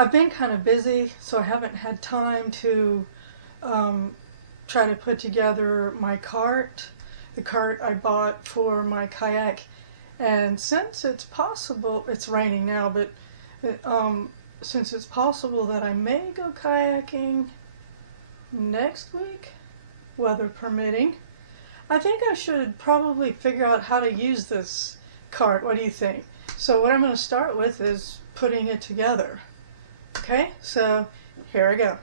I've been kind of busy, so I haven't had time to try to put together my cart, the cart I bought for my kayak. And since it's possible, it's raining now, but since it's possible that I may go kayaking next week, weather permitting, I think I should probably figure out how to use this cart. What do you think? So what I'm going to start with is putting it together. Okay, so here I go.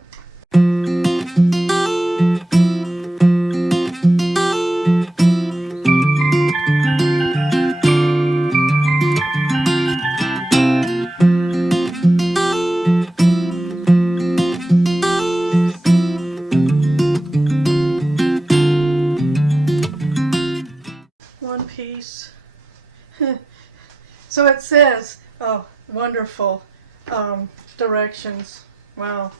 One piece. So it says, oh, wonderful directions. Wow,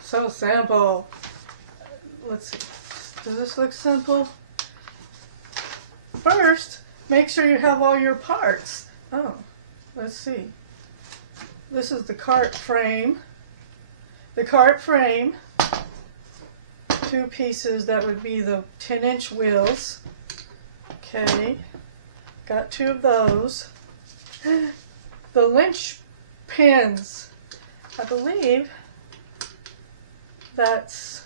so simple. Let's see. Does this look simple? First, make sure you have all your parts. Oh, let's see. This is the cart frame. The cart frame. Two pieces, that would be the 10-inch wheels. Okay, got two of those. The linch pins, I believe that's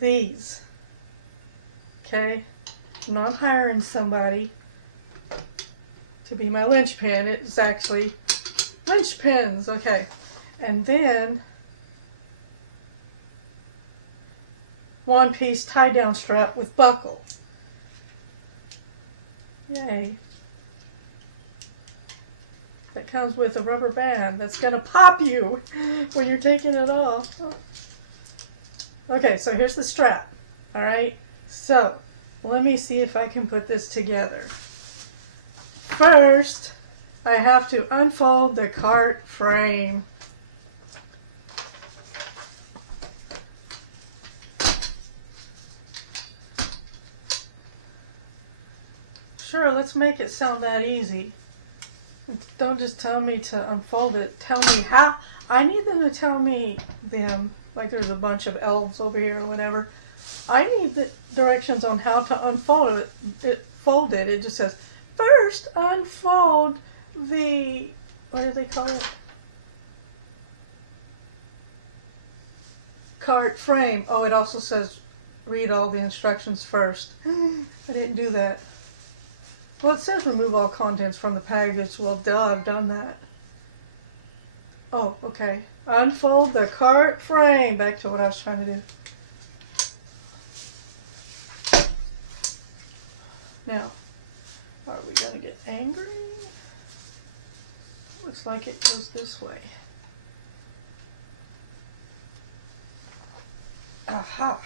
these. Okay, I'm not hiring somebody to be my linch pin. It's actually linch pins. Okay, and then one piece tie down strap with buckle. Yay. That comes with a rubber band that's going to pop you when you're taking it off. Okay, so here's the strap. Alright, so let me see if I can put this together. First, I have to unfold the cart frame. Sure, let's make it sound that easy. Don't just tell me to unfold it. Tell me how. I need them to tell me like there's a bunch of elves over here or whatever. I need the directions on how to unfold it. Fold it. It just says, first unfold the, what do they call it? Cart frame. Oh, it also says read all the instructions first. I didn't do that. Well, it says remove all contents from the package. Well, duh, I've done that. Oh, okay. Unfold the cart frame. Back to what I was trying to do. Now, are we going to get angry? Looks like it goes this way. Aha.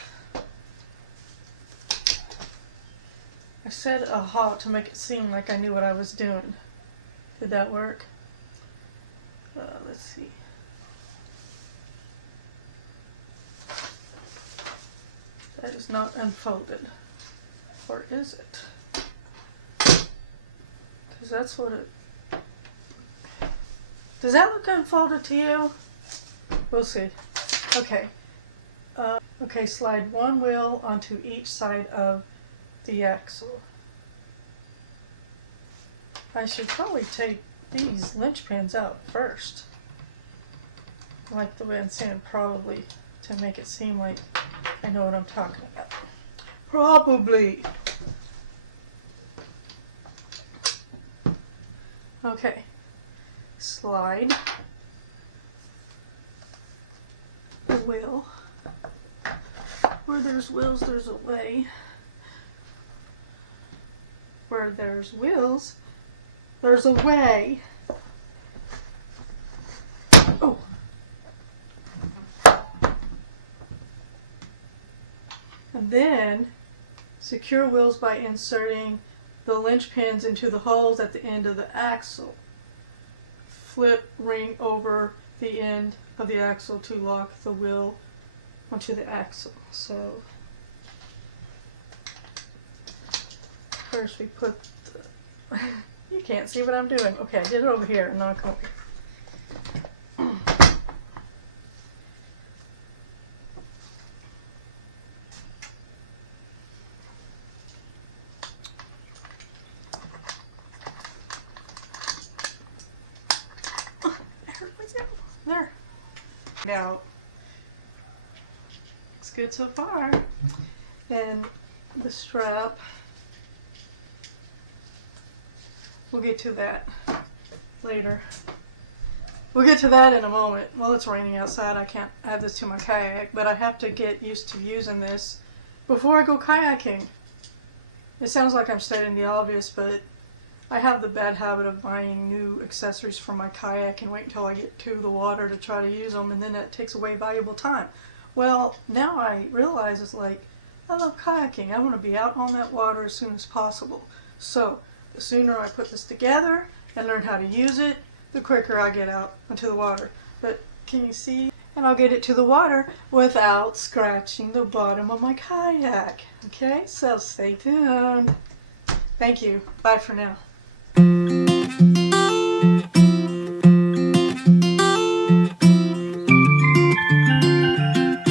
I said aha to make it seem like I knew what I was doing. Did that work? Let's see. That is not unfolded. Or is it? Because that's what it... Does that look unfolded to you? We'll see. Okay. Okay, slide one wheel onto each side of the axle. I should probably take these linch pins out first. Like the way I'm saying probably, to make it seem like I know what I'm talking about. Probably. Okay. Slide the wheel. Where there's wheels, there's a way. Where there's wheels, there's a way. Oh. And then secure wheels by inserting the linch pins into the holes at the end of the axle. Flip ring over the end of the axle to lock the wheel onto the axle. So first we put the, you can't see what I'm doing. Okay, I did it over here, not over here. out. Looks good so far. And the strap, we'll get to that later. We'll get to that in a moment. Well, it's raining outside. I can't add this to my kayak, but I have to get used to using this before I go kayaking. It sounds like I'm stating the obvious, but I have the bad habit of buying new accessories for my kayak and wait until I get to the water to try to use them, and then that takes away valuable time. Well, now I realize it's like, I love kayaking. I want to be out on that water as soon as possible. So, the sooner I put this together and learn how to use it, the quicker I get out into the water. But can you see? And I'll get it to the water without scratching the bottom of my kayak. Okay, so stay tuned. Thank you. Bye for now.